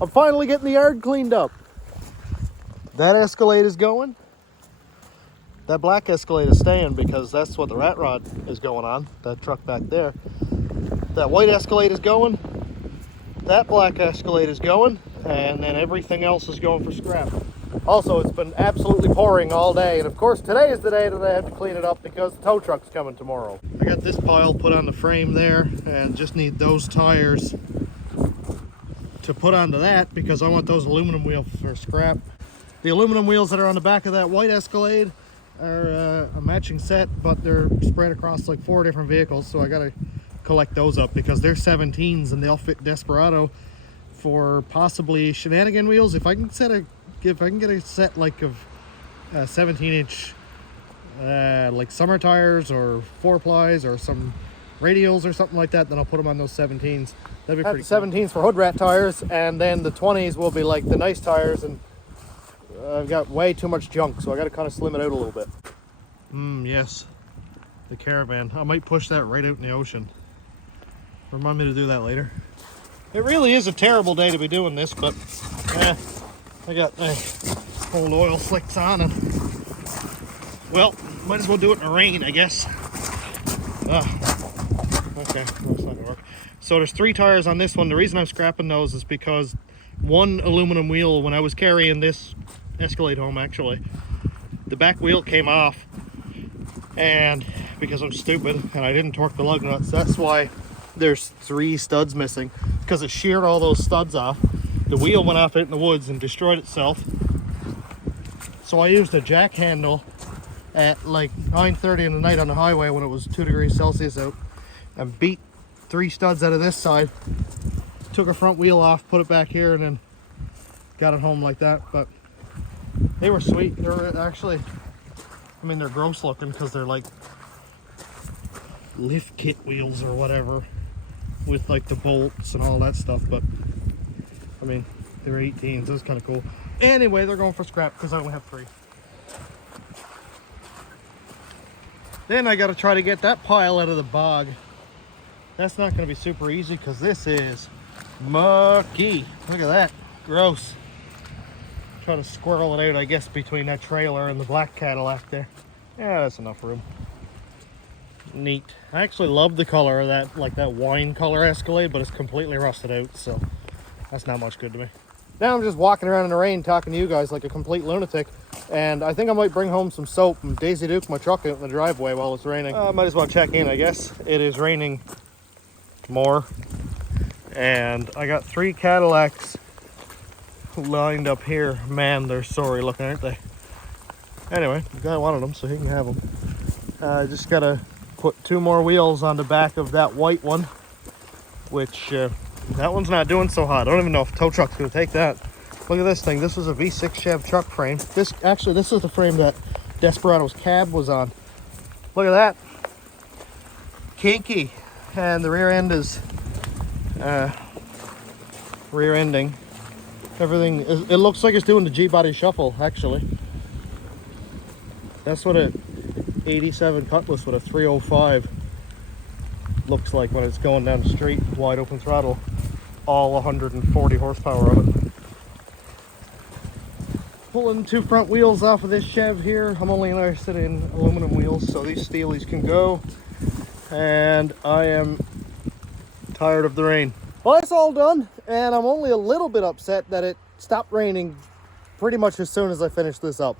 I'm finally getting the yard cleaned up. That Escalade is going. That black Escalade is staying because that's what the rat rod is going on. That truck back there. That white Escalade is going. That black Escalade is going. And then everything else is going for scrap. Also, it's been absolutely pouring all day. And of course, today is the day that I have to clean it up because the tow truck's coming tomorrow. I got this pile put on the frame there and just need those tires to put onto that because I want those aluminum wheels for scrap. The aluminum wheels that are on the back of that white Escalade are a matching set, but they're spread across like 4 different vehicles, so I gotta collect those up because they're 17s and they'll fit Desperado for possibly shenanigan wheels. If I can get a set like of 17-inch like summer tires or 4-plies or some radials or something like that, then I'll put them on those 17s. That'd be pretty cool. 17s for hood rat tires, and then the 20s will be like the nice tires, and I've got way too much junk, so I got to kind of slim it out a little bit. Yes, the Caravan. I might push that right out in the ocean. Remind me to do that later. It really is a terrible day to be doing this, but I got my old oil slicks on, and well, might as well do it in the rain, I guess. Okay, that's not gonna work. So there's 3 tires on this one. The reason I'm scrapping those is because one aluminum wheel, when I was carrying this Escalade home, actually, the back wheel came off, and because I'm stupid and I didn't torque the lug nuts, that's why there's 3 studs missing, because it sheared all those studs off. The wheel went off out in the woods and destroyed itself. So I used a jack handle at like 9:30 in the night on the highway when it was 2 degrees Celsius out, and beat 3 studs out of this side, took a front wheel off, put it back here, and then got it home like that. But they were sweet. They were actually, I mean, they're gross looking because they're like lift kit wheels or whatever with like the bolts and all that stuff, but I mean, they were 18s. It was kind of cool. Anyway, they're going for scrap because I only have 3. Then I got to try to get that pile out of the bog. That's not going to be super easy because this is mucky. Look at that. Gross. Try to squirrel it out, I guess, between that trailer and the black Cadillac there. Yeah, that's enough room. Neat. I actually love the color of that, like that wine color Escalade, but it's completely rusted out, so that's not much good to me. Now I'm just walking around in the rain talking to you guys like a complete lunatic, and I think I might bring home some soap and Daisy Duke my truck out in the driveway while it's raining. I might as well check in, I guess. It is raining more, and I got 3 Cadillacs lined up here. Man, they're sorry looking, aren't they? Anyway, the guy wanted them, so he can have them. I just gotta put 2 more wheels on the back of that white one, which that one's not doing so hot. I don't even know if a tow truck's gonna take that. Look at this thing. This was a V6 Chev truck frame. This is the frame that Desperado's cab was on. Look at that. Kinky. And the rear end is rear ending. Everything is, it looks like it's doing the G-body shuffle, actually. That's what a 87 Cutlass with a 305 looks like when it's going down the street, wide open throttle, all 140 horsepower of it. Pulling 2 front wheels off of this Chev here. I'm only interested in aluminum wheels, so these steelies can go. And I am tired of the rain. Well, that's all done, and I'm only a little bit upset that it stopped raining pretty much as soon as I finished this up.